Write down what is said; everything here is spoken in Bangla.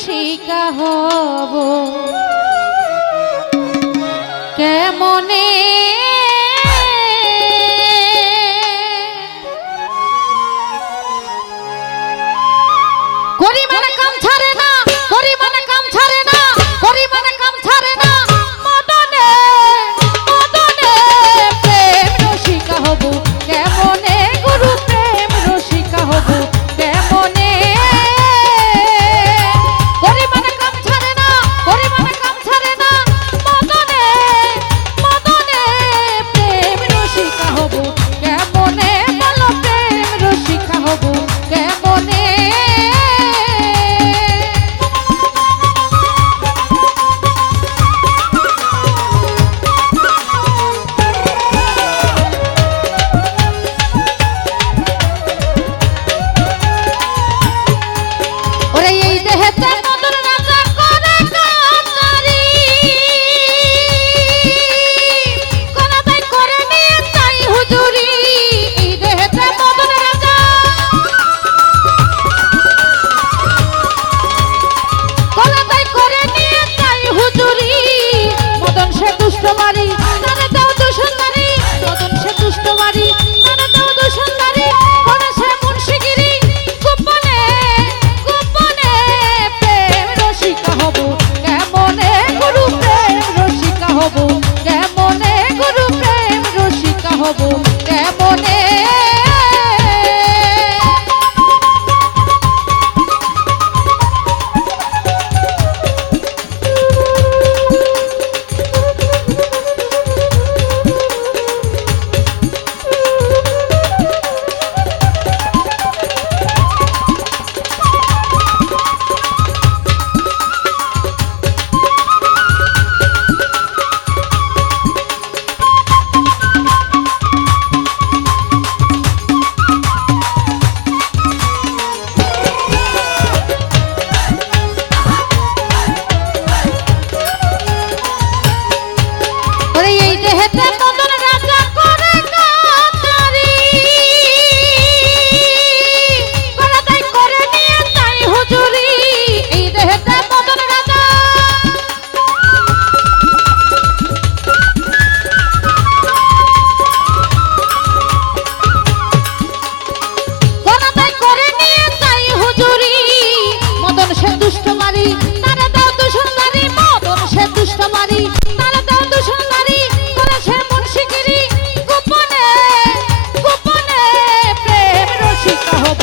রসিকা হব কেমনে করি মানে কাম ছাড়ে না, করি মানে কাম ছাড়ে না, করি মানে কাম ছাড়ে না, মদনে মদনে প্রেম রসিকা হব কেমনে, গুরু প্রেম রসিকা হব কেমনে। করি মানে কাম ছাড়ে না, করি মানে কাম ছাড়ে না, মদনে মদনে প্রেম রসিকা হব কেমনে, বলো প্রেম রসিকা হব কেমনে। ওরে এই দেহেতে মদন রাজা করে কাচারি, কোনটাই করে নিয়ে চাই হুজুরি। এই দেহেতে মদন রাজা কোনটাই করে নিয়ে চাই হুজুরি। মদন সে দুষ্ট বাড়ি তারে দাও দুশন্দারি, মদন সে দুষ্ট বাড়ি তারে দাও দুশন্দারি, করে সে মুন্সিগিরি গোপনে গোপনে প্রেম রসিকা হব কেমনে, গুরু প্রেম রসিকা হব কেমনে, গুরু প্রেম রসিকা হব কেমনে। ওরে এই দেহেতে মদন রাজা করে কাচারি, কোনটাই করে নিয়ে চাই হুজুরি। এই দেহেতে মদন রাজা কোনটাই করে নিয়ে চাই হুজুরি। মদন সে দুষ্ট মারি তারে দাও দুশন্দারি, মদন সে দুষ্ট মারি তারে দাও দুশন্দারি, করে সে মুন্সিগিরি গোপনে গোপনে প্রেম রসিকা হব